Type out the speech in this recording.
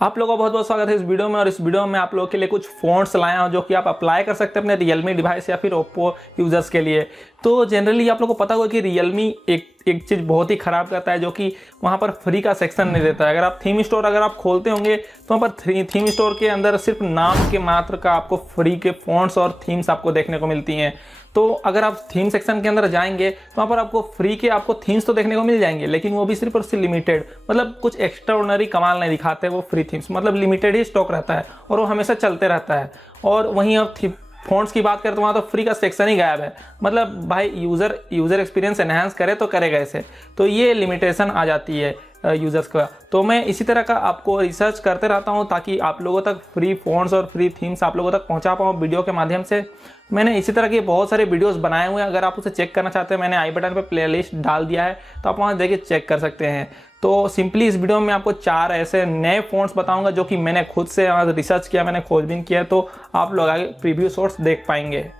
आप लोगों का बहुत बहुत स्वागत है इस वीडियो में। और इस वीडियो में आप लोगों के लिए कुछ फ़ॉन्ट्स लाया हूं जो कि आप अप्लाई कर सकते हैं अपने Realme डिवाइस या फिर ओप्पो यूज़र्स के लिए। तो जनरली आप लोगों को पता होगा कि Realme एक चीज़ बहुत ही ख़राब करता है, जो कि वहाँ पर फ्री का सेक्शन नहीं देता है। अगर आप थीम स्टोर अगर आप खोलते होंगे तो वहाँ पर थीम स्टोर के अंदर सिर्फ नाम के मात्र का आपको फ्री के फ़ॉन्ट्स और थीम्स आपको देखने को मिलती हैं। तो अगर आप थीम सेक्शन के अंदर जाएंगे तो वहाँ पर आपको फ्री के आपको थीम्स तो देखने को मिल जाएंगे, लेकिन वो भी सिर्फ और सिर्फ लिमिटेड, मतलब कुछ एक्स्ट्रा ऑर्डिनरी कमाल नहीं दिखाते वो फ्री थीम्स, मतलब लिमिटेड ही स्टॉक रहता है और वो हमेशा चलते रहता है। और वहीं अब फ़ॉन्ट्स की बात करें तो वहाँ तो फ्री का सेक्शन ही गायब है। मतलब भाई यूज़र एक्सपीरियंस एनहांस करे तो करेगा ऐसे, तो ये लिमिटेशन आ जाती है यूज़र्स का। तो मैं इसी तरह का आपको रिसर्च करते रहता हूँ ताकि आप लोगों तक फ्री फ़ॉन्ट्स और फ्री थीम्स आप लोगों तक पहुँचा पाऊँ वीडियो के माध्यम से। मैंने इसी तरह के बहुत सारे वीडियोस बनाए हुए हैं, अगर आप उसे चेक करना चाहते हैं मैंने आई बटन पे प्लेलिस्ट डाल दिया है, तो आप वहाँ देखिए चेक कर सकते हैं। तो सिंपली इस वीडियो में आपको 4 ऐसे नए फ़ॉन्ट्स बताऊंगा जो कि मैंने खुद से रिसर्च किया, मैंने खोजबीन किया, तो आप लोग आगे प्रीव्यू सोर्स देख पाएंगे।